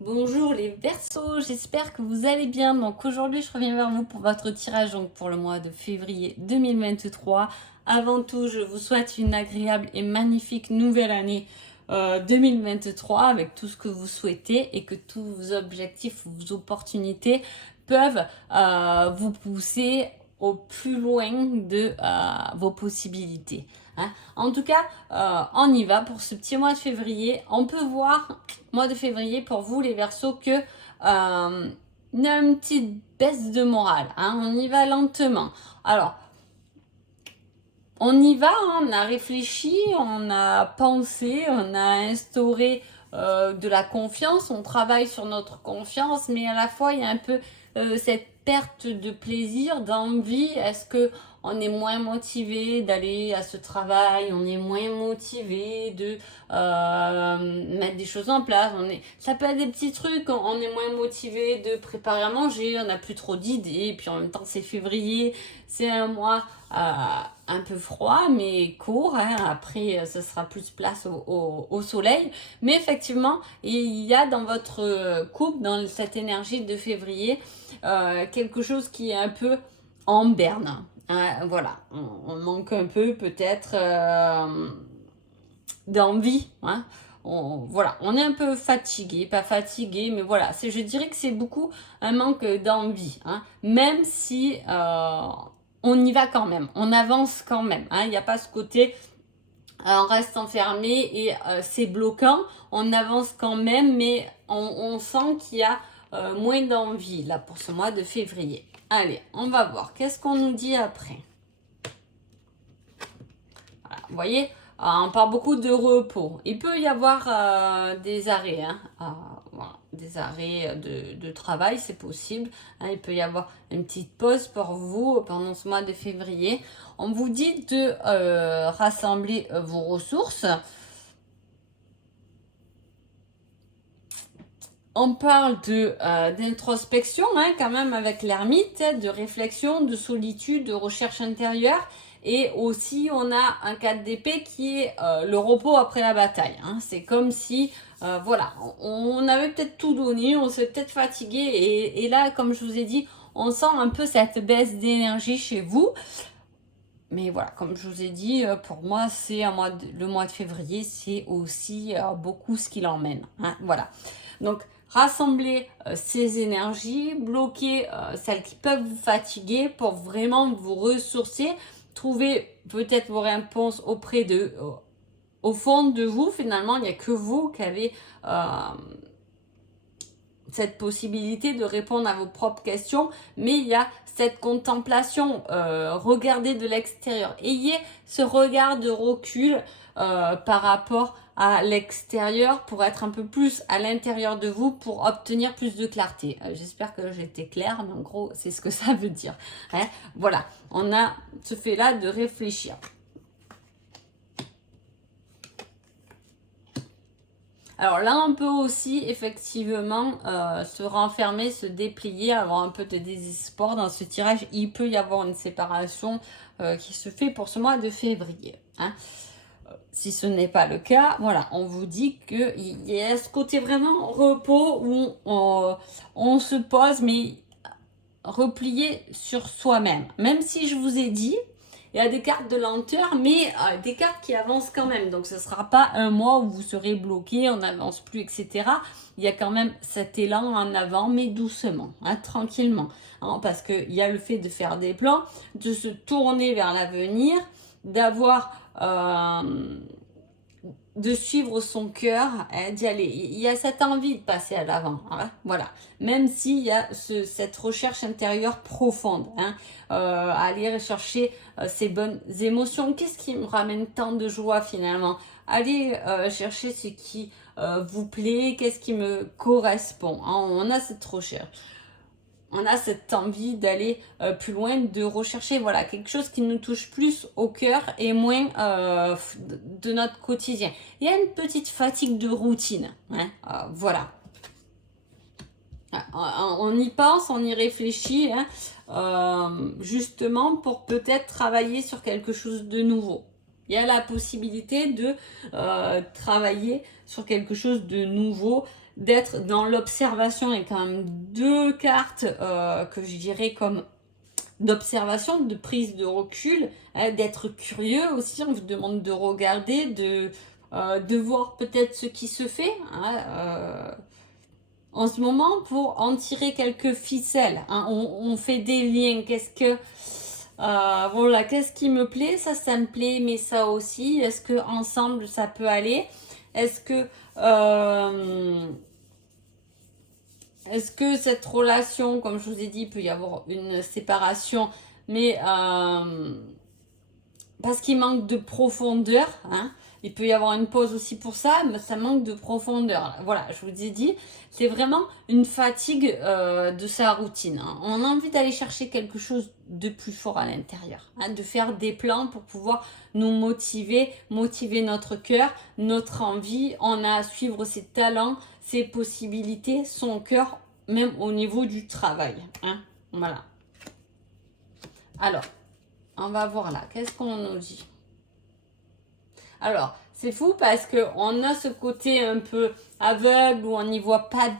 Bonjour les Verseaux, j'espère que vous allez bien. Donc aujourd'hui, je reviens vers vous pour votre tirage donc pour le mois de février 2023. Avant tout, je vous souhaite une agréable et magnifique nouvelle année 2023 avec tout ce que vous souhaitez et que tous vos objectifs, vos opportunités peuvent vous pousser au plus loin de vos possibilités. Hein. En tout cas, on y va pour ce petit mois de février. On peut voir, mois de février, pour vous les Verseaux, que il y a une petite baisse de morale. Hein. On y va lentement. Alors, on y va, hein, on a réfléchi, on a pensé, on a instauré de la confiance, on travaille sur notre confiance, mais à la fois il y a un peu cette perte de plaisir, d'envie. Est-ce que on est moins motivé d'aller à ce travail, on est moins motivé de mettre des choses en place, ça peut être des petits trucs, on est moins motivé de préparer à manger, on n'a plus trop d'idées, puis en même temps c'est février, c'est un mois un peu froid mais court, hein. Après ce sera plus place au soleil, mais effectivement il y a dans votre couple, dans cette énergie de février, quelque chose qui est un peu en berne, hein. Voilà, on manque un peu peut-être d'envie, hein. Voilà, on est un peu fatigué, pas fatigué, mais voilà, je dirais que c'est beaucoup un manque d'envie, hein. Même si on y va quand même, on avance quand même, hein. Il n'y a pas ce côté on reste enfermé et c'est bloquant, on avance quand même, mais on sent qu'il y a moins d'envie là pour ce mois de février. Allez, on va voir, qu'est-ce qu'on nous dit après? Voilà, vous voyez, on parle beaucoup de repos. Il peut y avoir des arrêts, hein. Voilà, des arrêts de travail, c'est possible, hein. Il peut y avoir une petite pause pour vous pendant ce mois de février. On vous dit de rassembler vos ressources. On parle d'introspection, hein, quand même, avec l'ermite, de réflexion, de solitude, de recherche intérieure. Et aussi, on a un 4 d'épée qui est le repos après la bataille, hein. C'est comme si, voilà, on avait peut-être tout donné, on s'est peut-être fatigué. Et là, comme je vous ai dit, on sent un peu cette baisse d'énergie chez vous. Mais voilà, comme je vous ai dit, pour moi, le mois de février, c'est aussi beaucoup ce qu'il emmène, hein, voilà. Donc, rassembler ces énergies, bloquer celles qui peuvent vous fatiguer pour vraiment vous ressourcer, trouver peut-être vos réponses au fond de vous. Finalement, il n'y a que vous qui avez cette possibilité de répondre à vos propres questions, mais il y a cette contemplation, regardez de l'extérieur, ayez ce regard de recul par rapport à l'extérieur pour être un peu plus à l'intérieur de vous, pour obtenir plus de clarté. J'espère que j'ai été claire, mais en gros c'est ce que ça veut dire, hein. Voilà, on a ce fait là de réfléchir. Alors là, on peut aussi effectivement se renfermer, se déplier, avoir un peu de désespoir dans ce tirage. Il peut y avoir une séparation qui se fait pour ce mois de février, hein. Si ce n'est pas le cas, voilà, on vous dit qu'il y a ce côté vraiment repos où on se pose, mais replié sur soi-même. Même si je vous ai dit, il y a des cartes de lenteur, mais des cartes qui avancent quand même. Donc ce ne sera pas un mois où vous serez bloqué, on n'avance plus, etc. Il y a quand même cet élan en avant, mais doucement, hein, tranquillement. Hein, parce qu'il y a le fait de faire des plans, de se tourner vers l'avenir, d'avoir... de suivre son cœur, hein, d'y aller. Il y a cette envie de passer à l'avant, hein, voilà. Même s'il y a cette recherche intérieure profonde, hein, aller rechercher ces bonnes émotions. Qu'est-ce qui me ramène tant de joie finalement? Allez chercher ce qui vous plaît, qu'est-ce qui me correspond, hein. On a cette recherche. On a cette envie d'aller plus loin, de rechercher, voilà, quelque chose qui nous touche plus au cœur et moins de notre quotidien. Il y a une petite fatigue de routine, hein, voilà. On y pense, on y réfléchit, hein, justement pour peut-être travailler sur quelque chose de nouveau. Il y a la possibilité de travailler sur quelque chose de nouveau d'être dans l'observation. Et quand même deux cartes que je dirais comme d'observation, de prise de recul, hein, d'être curieux aussi. On vous demande de regarder, de voir peut-être ce qui se fait en ce moment pour en tirer quelques ficelles. Hein. On fait des liens. Voilà, qu'est-ce qui me plaît? Ça me plaît, mais ça aussi. Est-ce que ensemble ça peut aller? Est-ce que cette relation, comme je vous ai dit, il peut y avoir une séparation, mais parce qu'il manque de profondeur, hein, il peut y avoir une pause aussi pour ça, mais ça manque de profondeur. Voilà, je vous ai dit, c'est vraiment une fatigue de sa routine. Hein. On a envie d'aller chercher quelque chose de plus fort à l'intérieur, hein, de faire des plans pour pouvoir nous motiver notre cœur, notre envie. On a à suivre ses talents, ses possibilités, son cœur, même au niveau du travail. Hein. Voilà. Alors, on va voir là. Qu'est-ce qu'on nous dit? Alors, c'est fou parce qu'on a ce côté un peu aveugle où on n'y voit pas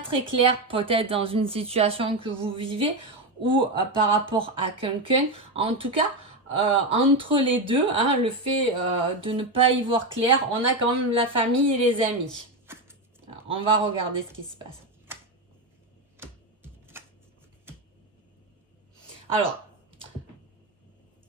très clair peut-être dans une situation que vous vivez ou par rapport à quelqu'un. En tout cas, entre les deux, hein, le fait de ne pas y voir clair, on a quand même la famille et les amis. Alors, on va regarder ce qui se passe. Alors,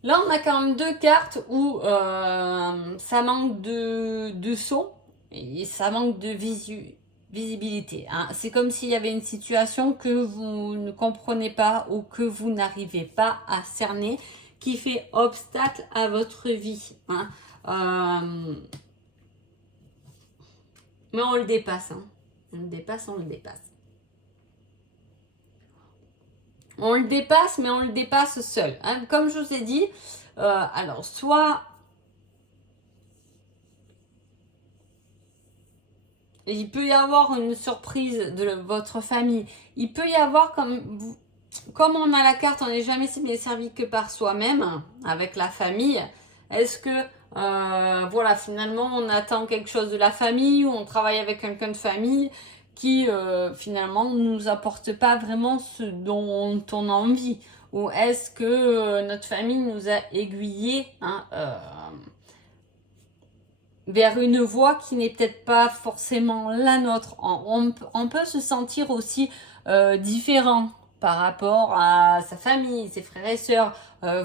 là, on a quand même deux cartes où ça manque de son et ça manque de visibilité. Hein. C'est comme s'il y avait une situation que vous ne comprenez pas ou que vous n'arrivez pas à cerner qui fait obstacle à votre vie. Hein. Mais on le dépasse. Hein. On le dépasse. On le dépasse, mais on le dépasse seul. Hein. Comme je vous ai dit, alors soit il peut y avoir une surprise de votre famille. Il peut y avoir comme on a la carte, on n'est jamais si bien servi que par soi-même, avec la famille. Est-ce que, voilà, finalement, on attend quelque chose de la famille ou on travaille avec quelqu'un de famille qui, finalement, ne nous apporte pas vraiment ce dont on a envie? Ou est-ce que notre famille nous a aiguillés vers une voie qui n'est peut-être pas forcément la nôtre? On peut se sentir aussi différent par rapport à sa famille, ses frères et sœurs.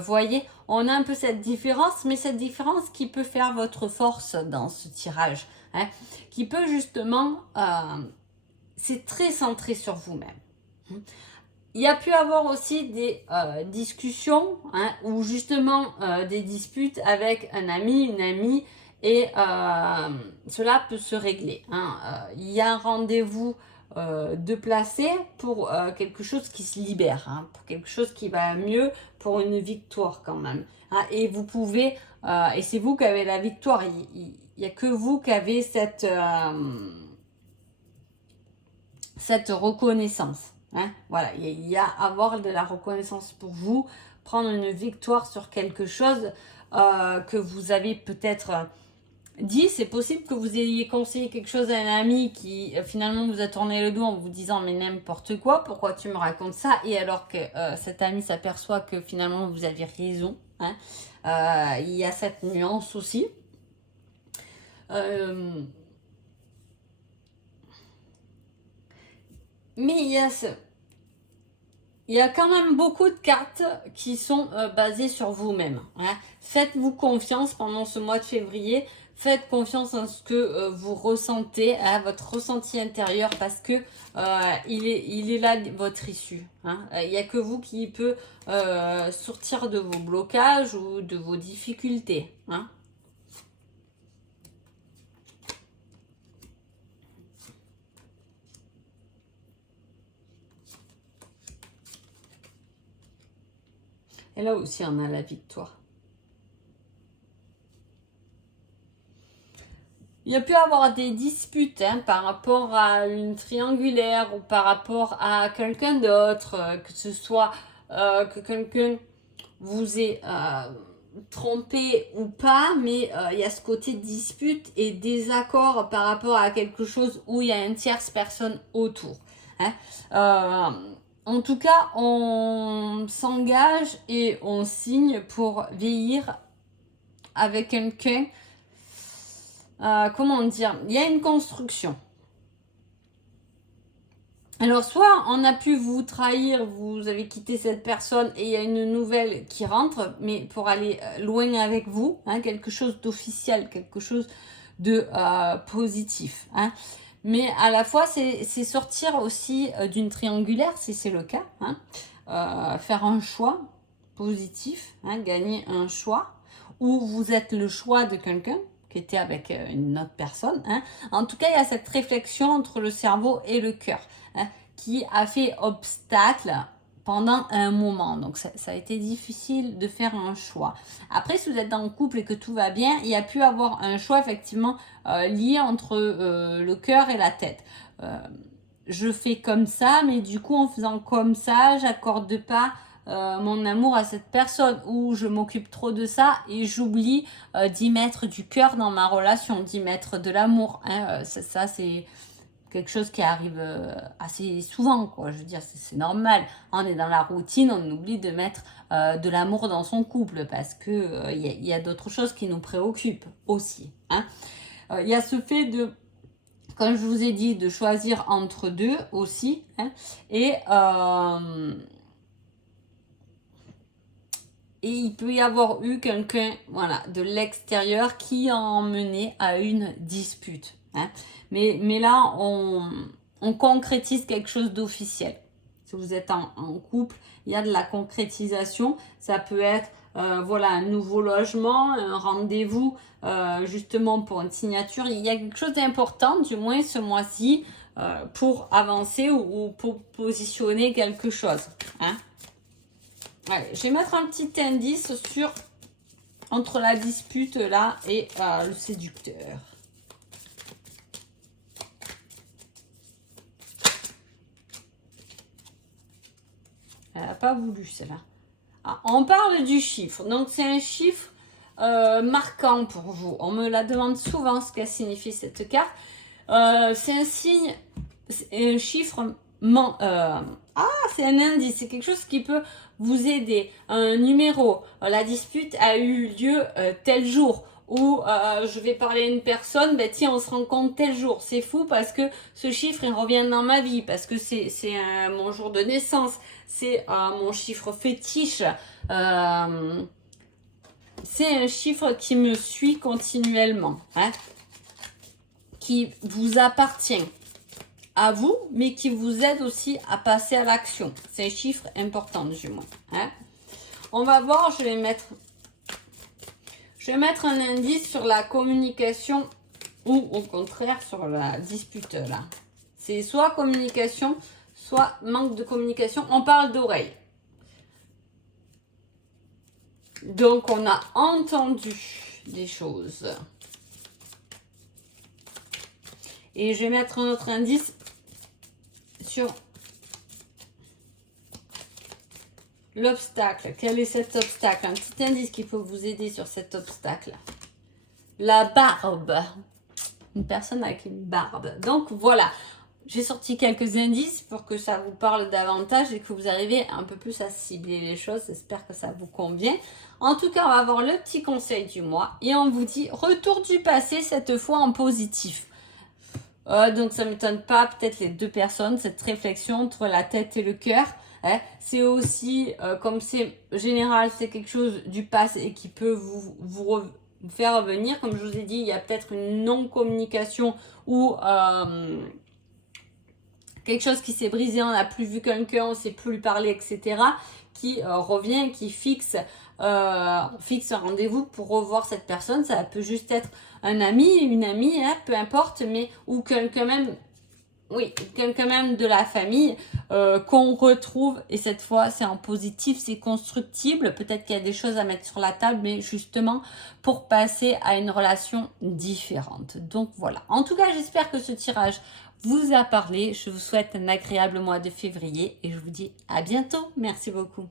Voyez, on a un peu cette différence, mais cette différence qui peut faire votre force dans ce tirage, hein, qui peut justement, c'est très centré sur vous-même. Il y a pu avoir aussi des discussions, hein, ou justement des disputes avec un ami, une amie, et cela peut se régler. Hein. Il y a un rendez-vous de placer pour quelque chose qui se libère, hein, pour quelque chose qui va mieux, pour une victoire quand même. Hein. Et vous pouvez, et c'est vous qui avez la victoire, il n'y a que vous qui avez cette reconnaissance. Hein. Voilà, il y a avoir de la reconnaissance pour vous, prendre une victoire sur quelque chose que vous avez peut-être dit. C'est possible que vous ayez conseillé quelque chose à un ami qui finalement vous a tourné le dos en vous disant mais n'importe quoi, pourquoi tu me racontes ça? Et alors que cet ami s'aperçoit que finalement vous aviez raison. Hein. Il y a cette nuance aussi. Mais il y a quand même beaucoup de cartes qui sont basées sur vous-même. Hein. Faites-vous confiance pendant ce mois de février. Faites confiance en ce que vous ressentez, à votre ressenti intérieur, parce que il est là votre issue. Hein. Il n'y a que vous qui peut sortir de vos blocages ou de vos difficultés. Hein. Et là aussi, on a la victoire. Il y a pu avoir des disputes par rapport à une triangulaire ou par rapport à quelqu'un d'autre, que ce soit que quelqu'un vous ait trompé ou pas, mais il y a ce côté dispute et désaccord par rapport à quelque chose où il y a une tierce personne autour. Hein. En tout cas, on s'engage et on signe pour vieillir avec quelqu'un. Comment dire? Il y a une construction. Alors, soit on a pu vous trahir, vous avez quitté cette personne et il y a une nouvelle qui rentre, mais pour aller loin avec vous, hein, quelque chose d'officiel, quelque chose de positif. Hein. Mais à la fois, c'est sortir aussi d'une triangulaire, si c'est le cas. Hein. Faire un choix positif, hein, gagner un choix, où vous êtes le choix de quelqu'un qui était avec une autre personne. Hein. En tout cas, il y a cette réflexion entre le cerveau et le cœur, hein, qui a fait obstacle pendant un moment. Donc, ça a été difficile de faire un choix. Après, si vous êtes dans le couple et que tout va bien, il y a pu avoir un choix effectivement lié entre le cœur et la tête. Je fais comme ça, mais du coup, en faisant comme ça, j'accorde pas mon amour à cette personne, ou je m'occupe trop de ça et j'oublie d'y mettre du cœur dans ma relation, d'y mettre de l'amour. Hein. Ça, c'est quelque chose qui arrive assez souvent, quoi. Je veux dire, c'est normal. On est dans la routine, on oublie de mettre de l'amour dans son couple parce que y a d'autres choses qui nous préoccupent aussi. Hein. Y a ce fait de, comme je vous ai dit, de choisir entre deux aussi. Hein, et il peut y avoir eu quelqu'un, voilà, de l'extérieur qui a emmené à une dispute. Hein. Mais là, on concrétise quelque chose d'officiel. Si vous êtes en couple, il y a de la concrétisation. Ça peut être voilà, un nouveau logement, un rendez-vous justement pour une signature. Il y a quelque chose d'important, du moins ce mois-ci, pour avancer ou pour positionner quelque chose. Hein. Allez, je vais mettre un petit indice sur entre la dispute là et le séducteur. Elle n'a pas voulu celle-là. Ah, on parle du chiffre. Donc c'est un chiffre marquant pour vous. On me la demande souvent ce qu'a signifié cette carte. C'est un signe, c'est un chiffre. C'est un indice, c'est quelque chose qui peut vous aider. Un numéro, la dispute a eu lieu tel jour, ou je vais parler à une personne, ben tiens, on se rencontre tel jour. C'est fou parce que ce chiffre, il revient dans ma vie, parce que c'est mon jour de naissance, c'est mon chiffre fétiche. C'est un chiffre qui me suit continuellement, hein, qui vous appartient à vous, mais qui vous aide aussi à passer à l'action. C'est un chiffre important du moins. Hein. On va voir, je vais mettre un indice sur la communication ou au contraire sur la dispute là. C'est soit communication, soit manque de communication. On parle d'oreille. Donc, on a entendu des choses. Et je vais mettre un autre indice sur l'obstacle. Quel est cet obstacle? Un petit indice qui peut vous aider sur cet obstacle. La barbe. Une personne avec une barbe. Donc, voilà. J'ai sorti quelques indices pour que ça vous parle davantage et que vous arrivez un peu plus à cibler les choses. J'espère que ça vous convient. En tout cas, on va avoir le petit conseil du mois. Et on vous dit retour du passé, cette fois en positif. Donc, ça ne m'étonne pas, peut-être les deux personnes, cette réflexion entre la tête et le cœur. Hein. C'est aussi, comme c'est général, c'est quelque chose du passé et qui peut vous faire revenir. Comme je vous ai dit, il y a peut-être une non-communication ou quelque chose qui s'est brisé, on n'a plus vu quelqu'un, on ne sait plus lui parler, etc. Qui revient, qui fixe un rendez-vous pour revoir cette personne. Ça peut juste être un ami, une amie, hein, peu importe, mais ou quelqu'un même, quelqu'un même de la famille qu'on retrouve. Et cette fois, c'est en positif, c'est constructible. Peut-être qu'il y a des choses à mettre sur la table, mais justement pour passer à une relation différente. Donc voilà. En tout cas, j'espère que ce tirage vous a parlé. Je vous souhaite un agréable mois de février et je vous dis à bientôt. Merci beaucoup.